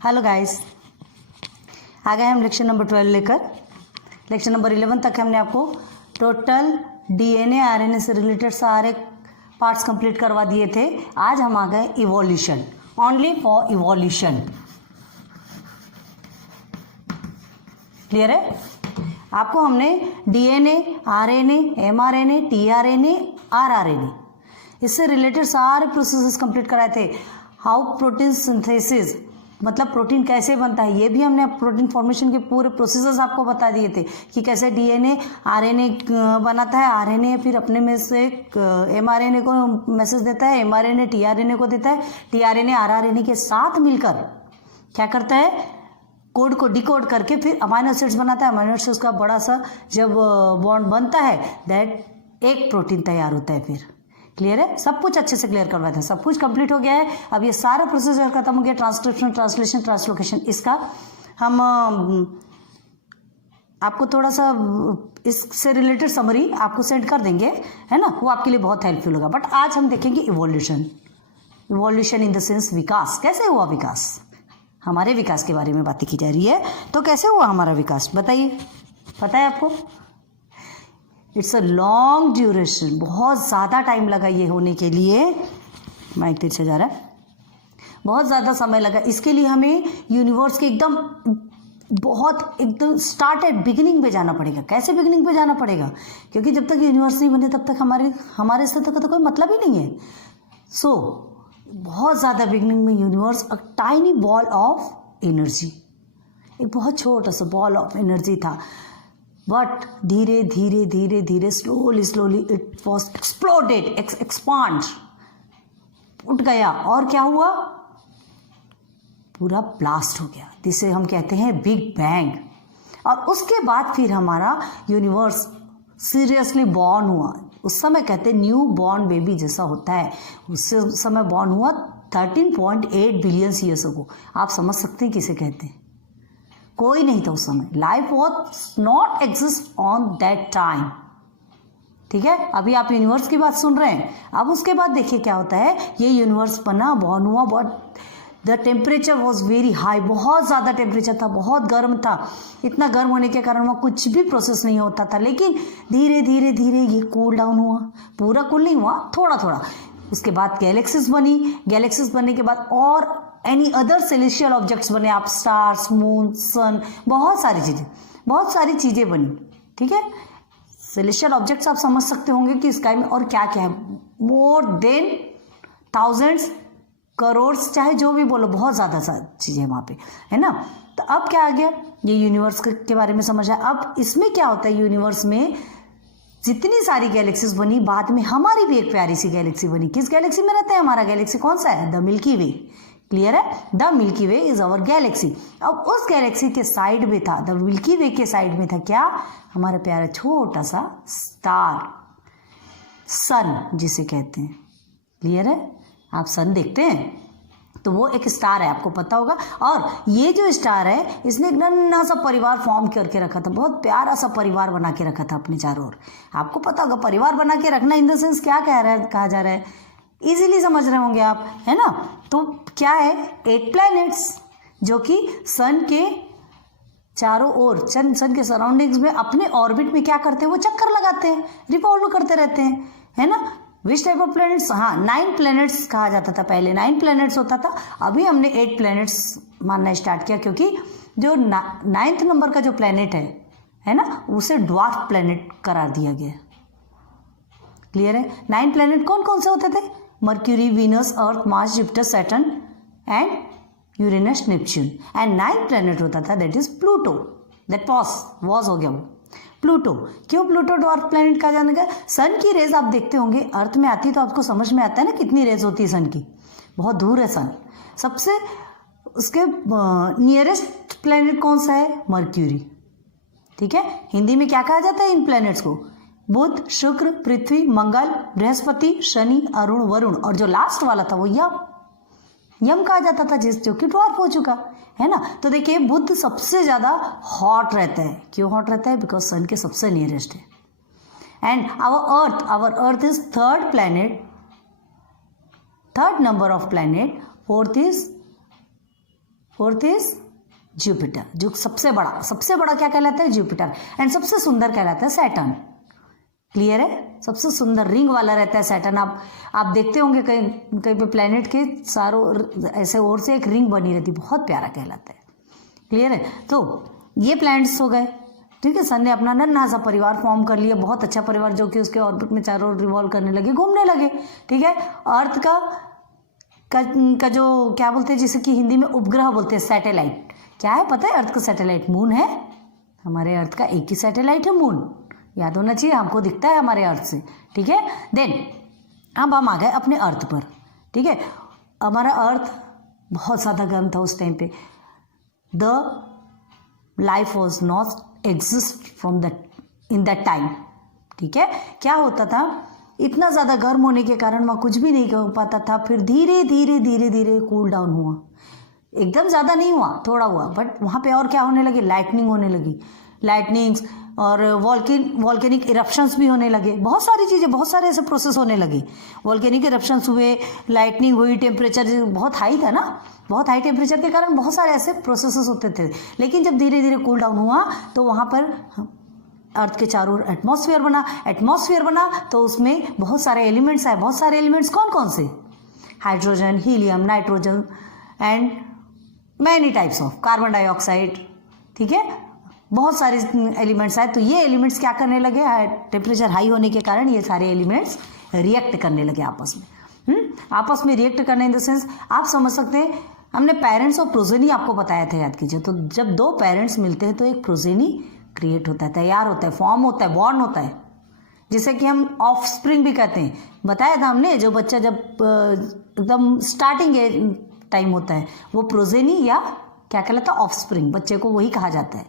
Hello guys, आ गए हम lecture number 12 लेकर। लेक्चर नंबर 11 तक हमने आपको टोटल डीएनए आरएनए से रिलेटेड सारे पार्ट्स कंप्लीट करवा दिए थे। आज हम आ गए evolution, only for evolution. Clear है? आपको हमने DNA, RNA, mRNA, tRNA, rRNA इससे रिलेटेड सारे प्रोसेसेस कंप्लीट कराए थे। हाउ प्रोटीन सिंथेसिस, मतलब प्रोटीन कैसे बनता है, ये भी हमने प्रोटीन फॉर्मेशन के पूरे प्रोसेसेस आपको बता दिए थे कि कैसे डीएनए आरएनए बनाता है, आरएनए फिर अपने में से एमआरएनए को मैसेज देता है, एमआरएनए टीआरएनए को देता है, टीआरएनए आरआरएनए के साथ मिलकर क्या करता है, कोड को डिकोड करके फिर अमाइनो एसिड्स बनाता है। अमाइनो एसिड्स का बड़ा सा जब बॉन्ड बनता है दैट एक प्रोटीन तैयार होता है। फिर क्लियर है? सब कुछ अच्छे से क्लियर करवाया था, सब कुछ कंप्लीट हो गया है। अब ये सारा प्रोसीजर खत्म हो गया, ट्रांसक्रिप्शन, ट्रांसलेशन, ट्रांसलोकेशन। इसका हम आपको थोड़ा सा इससे रिलेटेड समरी आपको सेंड कर देंगे, है ना, वो आपके लिए बहुत हेल्पफुल होगा। बट आज हम देखेंगे evolution. Evolution in the sense विकास, कैसे हुआ विकास, हमारे विकास के बारे में बातें की जा रही है। तो कैसे हुआ हमारा विकास बताइए, पता है आपको? इट्स अ लॉन्ग ड्यूरेशन, बहुत ज़्यादा टाइम लगा ये होने के लिए। माइक तिरछा जा रहा है, बहुत ज़्यादा समय लगा इसके लिए। हमें यूनिवर्स के एकदम स्टार्टेड बिगिनिंग पे जाना पड़ेगा। कैसे बिगिनिंग पे जाना पड़ेगा? क्योंकि जब तक यूनिवर्स नहीं बने तब तक हमारे अस्तित्व का तो कोई मतलब ही नहीं है। सो बहुत ज़्यादा बिगिनिंग में universe a tiny ball of energy, एक बहुत छोटा सा बॉल ऑफ एनर्जी था। बट धीरे धीरे धीरे धीरे slowly it was exploded, expand, उठ गया। और क्या हुआ? पूरा ब्लास्ट हो गया, जिसे हम कहते हैं बिग बैंग। और उसके बाद फिर हमारा यूनिवर्स सीरियसली बॉर्न हुआ। उस समय कहते हैं न्यू बॉर्न बेबी जैसा होता है, उस समय बॉर्न हुआ 13.8 बिलियन ईयर्स अगो। आप समझ सकते हैं किसे कहते हैं? कोई नहीं था उस समय, life was not exist on that time. ठीक है, अभी आप यूनिवर्स की बात सुन रहे हैं। अब उसके बाद देखिए क्या होता है, ये यूनिवर्स बना, बॉर्न हुआ, but the temperature was very high, बहुत ज़्यादा टेम्परेचर था, बहुत गर्म था। इतना गर्म होने के कारण वहाँ कुछ भी प्रोसेस नहीं होता था। लेकिन धीरे धीरे धीरे ये कूल डाउन हुआ, पूरा कूल नहीं हुआ, थोड़ा थोड़ा। उसके बाद गैलेक्सीज बनी, गैलेक्सीज बनने के बाद और एनी अदर सेलेस्टियल ऑब्जेक्ट्स बने। आप स्टार्स, मून, सन, बहुत सारी चीज़ें बनी। ठीक है, सेलेस्टियल ऑब्जेक्ट्स आप समझ सकते होंगे कि स्काई में और क्या क्या है, मोर देन थाउजेंड्स, करोड्स, चाहे जो भी बोलो, बहुत ज़्यादा चीज़ें वहाँ पे, है ना। तो अब क्या आ गया, ये यूनिवर्स के बारे में समझ आया। अब इसमें क्या होता है, यूनिवर्स में जितनी सारी गैलेक्सीज बनी, बाद में हमारी भी एक प्यारी सी गैलेक्सी बनी। किस गैलेक्सी में रहता है हमारा गैलेक्सी? कौन सा है? The milky way. क्लियर है? The milky way is our Galaxy. अब उस गैलेक्सी के साइड में था, द मिल्की वे के साइड में था क्या? हमारा प्यारा छोटा सा स्टार, सन जिसे कहते हैं। क्लियर है? आप सन देखते हैं तो वो एक स्टार है, आपको पता होगा। और ये जो स्टार है, इसने एक नन्हा सा परिवार फॉर्म करके रखा था, बहुत प्यारा सा परिवार बना के रखा था अपने चारों ओर। आपको पता होगा परिवार बना के रखना इन द सेंस क्या कहा जा रहा है, इजीली समझ रहे होंगे आप, है ना। तो क्या है, 8 प्लैनेट्स जो कि सन के चारों ओर, सन के सराउंडिंग्स में अपने ऑर्बिट में क्या करते हैं, वो चक्कर लगाते हैं, रिवॉल्व करते रहते हैं, है ना। Which type of planets? हाँ, 9 प्लैनेट्स कहा जाता था पहले, 9 प्लैनेट्स होता था। अभी हमने 8 प्लैनेट्स मानना स्टार्ट किया, क्योंकि जो 9th नंबर का जो प्लैनेट है ना, उसे ड्वार्फ प्लैनेट करार दिया गया। क्लियर है? 9 प्लैनेट कौन कौन से होते थे? Mercury, Venus, earth, Mars, Jupiter, Saturn and Uranus, Neptune. And 9th planet होता था that is Pluto. That was हो गया वो प्लूटो। क्यों प्लूटो ड्वार्फ प्लैनेट कहा जाने का? सन की रेज आप देखते होंगे अर्थ में आती, तो आपको समझ में आता है ना कितनी रेज होती है सन की। बहुत दूर है सन। सबसे उसके नियरेस्ट प्लैनेट कौन सा है? मर्क्यूरी। ठीक है, हिंदी में क्या कहा जाता है इन प्लैनेट्स को? बुध, शुक्र, पृथ्वी, मंगल, बृहस्पति, शनि, अरुण, वरुण। और जो लास्ट वाला था वो यम कहा जाता था, जो कि ड्वार्फ हो चुका है ना। तो देखिए बुध सबसे ज्यादा हॉट रहता है। क्यों हॉट रहता है? बिकॉज सन के सबसे नियरेस्ट है। And our earth is 3rd planet, 3rd number of planet, 4th is fourth is Jupiter, जो सबसे बड़ा क्या कहलाता है? जुपिटर। एंड सबसे सुंदर कहलाता है सैटर्न। क्लियर है? सबसे सुंदर रिंग वाला रहता है सैटर्न। आप देखते होंगे कहीं पे प्लेनेट के चारों ऐसे ओर से एक रिंग बनी रहती, बहुत प्यारा कहलाता है। क्लियर है? तो ये प्लैनेट्स हो गए, ठीक है। सन ने अपना नन्हा सा परिवार फॉर्म कर लिया, बहुत अच्छा परिवार, जो कि उसके ऑर्बिट में चारों ओर रिवॉल्व करने लगे, घूमने लगे, ठीक है। अर्थ का जो क्या बोलते हैं, जिसे कि हिंदी में उपग्रह बोलते हैं, सैटेलाइट। क्या है पता है अर्थ का सैटेलाइट? मून है। हमारे अर्थ का एक ही सैटेलाइट है, मून। याद होना चाहिए, हमको दिखता है हमारे अर्थ से, ठीक है। देन अब हम आ गए अपने अर्थ पर, ठीक है। हमारा अर्थ बहुत ज़्यादा गर्म था उस टाइम पे। The life was not exist from that in that time, ठीक है। क्या होता था, इतना ज़्यादा गर्म होने के कारण वहाँ कुछ भी नहीं कर पाता था। फिर धीरे धीरे धीरे धीरे कूल डाउन हुआ, एकदम ज़्यादा नहीं हुआ, थोड़ा हुआ, बट वहाँ पे और क्या होने लगी? लाइटनिंग होने लगी, लाइटनिंग्स और वॉल्केनिक इरप्शंस भी होने लगे, बहुत सारी चीज़ें, बहुत सारे ऐसे प्रोसेस होने लगे। वॉल्केनिक इरप्शंस हुए, लाइटनिंग हुई, टेम्परेचर बहुत हाई था ना, बहुत हाई टेम्परेचर के कारण बहुत सारे ऐसे प्रोसेसेस होते थे। लेकिन जब धीरे धीरे कूल डाउन हुआ तो वहाँ पर अर्थ के चारों ओर एटमॉस्फेयर बना तो उसमें बहुत सारे एलिमेंट्स आए। बहुत सारे एलिमेंट्स कौन कौन से? Hydrogen, helium, nitrogen and many types of carbon dioxide, ठीक है। बहुत सारे एलिमेंट्स आए। तो ये एलिमेंट्स क्या करने लगे? टेम्परेचर हाई होने के कारण ये सारे एलिमेंट्स रिएक्ट करने लगे आपस में। आपस में रिएक्ट करने इन द सेंस आप समझ सकते हैं, हमने पेरेंट्स और प्रोजेनी आपको बताया था, याद कीजिए। तो जब दो पेरेंट्स मिलते हैं तो एक प्रोजेनी क्रिएट होता है, तैयार होता है, फॉर्म होता है, बॉर्न होता है, जिसे कि हम ऑफ स्प्रिंग भी कहते हैं। बताया था हमने, जो बच्चा जब एकदम स्टार्टिंग टाइम होता है वो प्रोजेनी या क्या कहलाता है? ऑफ स्प्रिंग, बच्चे को वही कहा जाता है,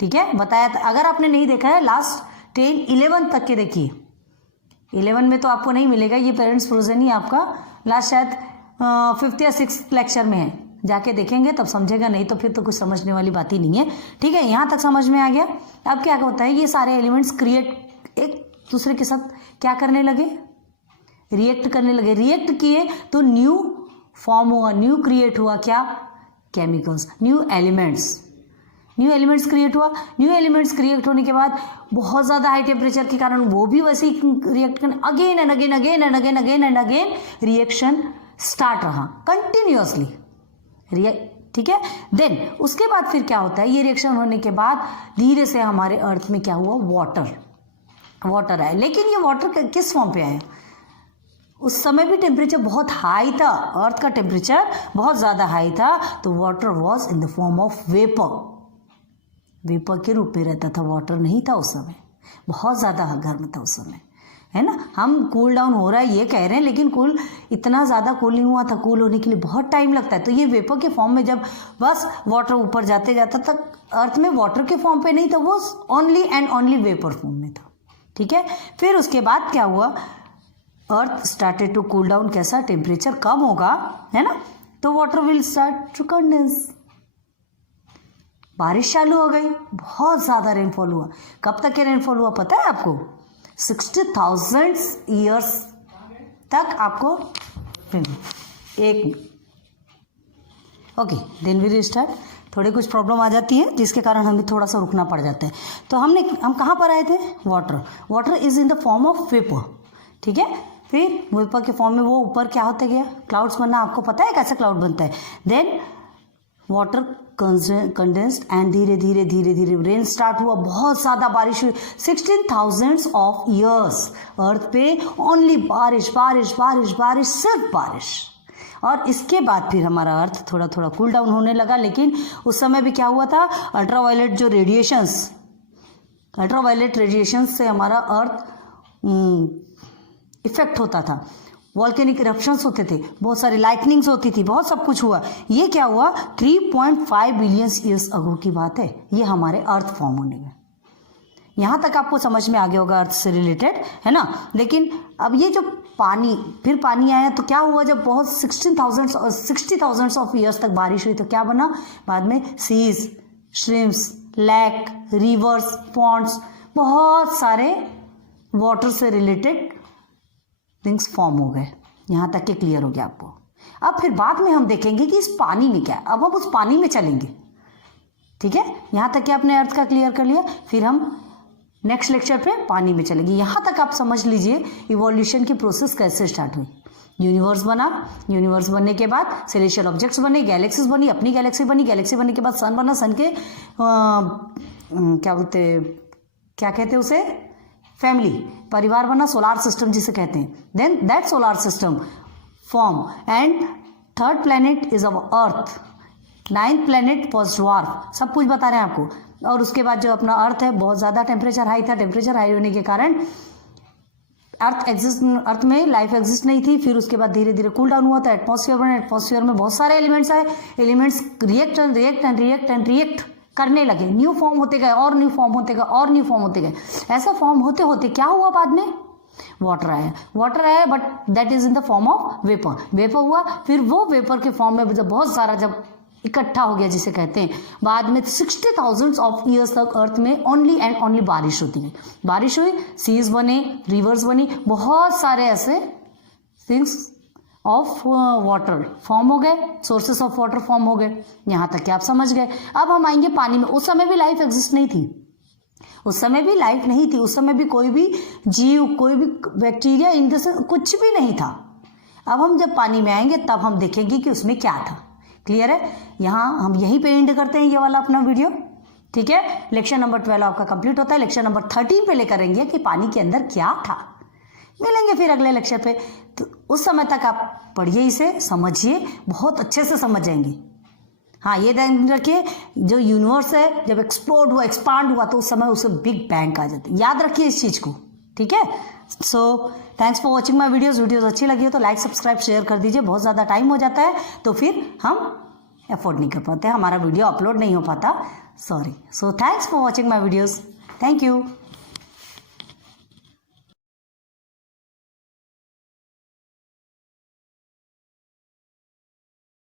ठीक है। बताया था, अगर आपने नहीं देखा है लास्ट 10, 11 तक के देखिए। 11 में तो आपको नहीं मिलेगा ये पेरेंट्स प्रोजेनी, आपका लास्ट शायद 5th या 6th लेक्चर में है, जाके देखेंगे तब समझेगा, नहीं तो फिर तो कुछ समझने वाली बात ही नहीं है, ठीक है। यहाँ तक समझ में आ गया। अब क्या होता है, ये सारे एलिमेंट्स क्रिएट एक दूसरे के साथ क्या करने लगे? रिएक्ट करने लगे। रिएक्ट किए तो न्यू फॉर्म हुआ, न्यू क्रिएट हुआ, क्या? केमिकल्स, न्यू एलिमेंट्स क्रिएट हुआ। न्यू एलिमेंट्स क्रिएट होने के बाद बहुत ज़्यादा हाई टेम्परेचर के कारण वो भी वैसे ही रिएक्ट करने, again and again reaction start रहा कंटिन्यूअसली, ठीक है। देन उसके बाद फिर क्या होता है, ये रिएक्शन होने के बाद धीरे से हमारे अर्थ में क्या हुआ? वाटर आया। लेकिन ये वाटर किस फॉर्म पे आया? उस समय भी टेम्परेचर बहुत हाई था, अर्थ का टेम्परेचर बहुत ज़्यादा हाई था, तो water was in the form of vapour के रूप में रहता था। वाटर नहीं था उस समय, बहुत ज़्यादा गर्म था उस समय, है ना। हम कूल डाउन हो रहा है ये कह रहे हैं, लेकिन इतना ज़्यादा कूलिंग हुआ था, कूल होने के लिए बहुत टाइम लगता है। तो ये वेपर के फॉर्म में जब बस वाटर ऊपर जाते जाता तक अर्थ में वाटर के फॉर्म पे नहीं था, वो only and only vapour form में था, ठीक है। फिर उसके बाद क्या हुआ? Earth started to cool down. कैसा? टेम्परेचर कम होगा, है ना, तो water will start to condense, बारिश चालू हो गई, बहुत ज़्यादा रेनफॉल हुआ। कब तक के रेनफॉल हुआ पता है आपको? 60,000 ईयर्स तक आपको। Okay, then we start. थोड़ी कुछ प्रॉब्लम आ जाती है जिसके कारण हमें थोड़ा सा रुकना पड़ जाता है। तो हम कहाँ पर आए थे? Water is in the form of vapour, ठीक है। फिर वेपर के फॉर्म में वो ऊपर क्या होता गया? क्लाउड्स बनना। आपको पता है कैसे क्लाउड बनता है? देन वाटर कंडेंस्ड एंड धीरे धीरे रेन स्टार्ट हुआ, बहुत ज़्यादा बारिश हुई। 16,000 ऑफ ईयर्स अर्थ पे ओनली बारिश, सिर्फ बारिश। और इसके बाद फिर हमारा अर्थ थोड़ा थोड़ा कूल डाउन होने लगा। लेकिन उस समय भी क्या हुआ था? अल्ट्रावायलेट रेडिएशंस से हमारा अर्थ इफेक्ट होता था। वॉल्केनिक इरप्शंस होते थे, बहुत सारी लाइटनिंग्स होती थी, बहुत सब कुछ हुआ। ये क्या हुआ? 3.5 बिलियन ईयर्स अगो की बात है, ये हमारे अर्थ फॉर्म होने में। यहाँ तक आपको समझ में आ गया होगा अर्थ से रिलेटेड, है ना। लेकिन अब ये जो फिर पानी आया तो क्या हुआ? जब बहुत 60,000 ऑफ ईयर्स तक बारिश हुई तो क्या बना? बाद में seas, shrimps, lake, rivers, ponds, बहुत सारे वाटर से रिलेटेड थिंग्स फॉर्म हो गए। यहाँ तक के क्लियर हो गया आपको? अब फिर बाद में हम देखेंगे कि इस पानी में क्या है। अब हम उस पानी में चलेंगे, ठीक है। यहाँ तक कि आपने अर्थ का क्लियर कर लिया, फिर हम नेक्स्ट लेक्चर पे पानी में चलेंगे। यहाँ तक आप समझ लीजिए इवोल्यूशन की प्रोसेस कैसे स्टार्ट हुई। यूनिवर्स बना, यूनिवर्स बनने के बाद सेलेशियल ऑब्जेक्ट्स बने, गैलेक्सीज बनी, अपनी गैलेक्सी बनी, गैलेक्सी बनने के बाद सन बना, सन के क्या कहते हैं उसे, फैमिली, परिवार बना, सोलार सिस्टम जिसे कहते हैं। Then that solar system form and third planet is our earth, ninth planet was dwarf, सब कुछ बता रहे हैं आपको। और उसके बाद जो अपना अर्थ है, बहुत ज़्यादा टेम्परेचर हाई था, टेम्परेचर हाई होने के कारण अर्थ में लाइफ एग्जिस्ट नहीं थी। फिर उसके बाद धीरे धीरे कूल डाउन हुआ था, एटमॉस्फेयर बना, एटमॉस्फेयर में बहुत सारे एलिमेंट्स आए, elements react and react and react and react करने लगे, न्यू फॉर्म होते गए और न्यू फॉर्म होते गए और न्यू फॉर्म होते गए। ऐसा फॉर्म होते होते क्या हुआ, बाद में वाटर आया, वाटर आया, but that is in the form of vapour, vapour हुआ। फिर वो वेपर के फॉर्म में जब बहुत सारा जब इकट्ठा हो गया जिसे कहते हैं, बाद में 60,000 ऑफ ईयर्स तक अर्थ में ओनली एंड ओनली बारिश होती है, बारिश हुई, सीज बने, रिवर्स बनी, बहुत सारे ऐसे थिंग्स ऑफ वाटर फॉर्म हो गए, सोर्सेस ऑफ वाटर फॉर्म हो गए। यहाँ तक कि आप समझ गए। अब हम आएंगे पानी में। उस समय भी लाइफ एग्जिस्ट नहीं थी, उस समय भी लाइफ नहीं थी, उस समय भी कोई भी जीव, कोई भी बैक्टीरिया, इन से कुछ भी नहीं था। अब हम जब पानी में आएंगे तब हम देखेंगे कि उसमें क्या था। क्लियर है? यहाँ हम यहीं पे एंड करते हैं ये वाला अपना वीडियो, ठीक है। लेक्चर नंबर 12 आपका कंप्लीट होता है। लेक्चर नंबर 13 पे लेकर आएंगे कि पानी के अंदर क्या था। मिलेंगे फिर अगले लेक्चर पे। तो उस समय तक आप पढ़िए, इसे समझिए, बहुत अच्छे से समझ जाएंगे। हाँ, ये ध्यान रखिए, जो यूनिवर्स है जब एक्सप्लोड हुआ, एक्सपांड हुआ, तो उस समय उसे बिग बैंग आ जाते। याद रखिए इस चीज़ को, ठीक है। So thanks for watching my videos अच्छी लगी हो तो लाइक, सब्सक्राइब, शेयर कर दीजिए। बहुत ज़्यादा टाइम हो जाता है तो फिर हम अफोर्ड नहीं कर पाते, हमारा वीडियो अपलोड नहीं हो पाता, sorry. So thanks for watching my videos, thank you.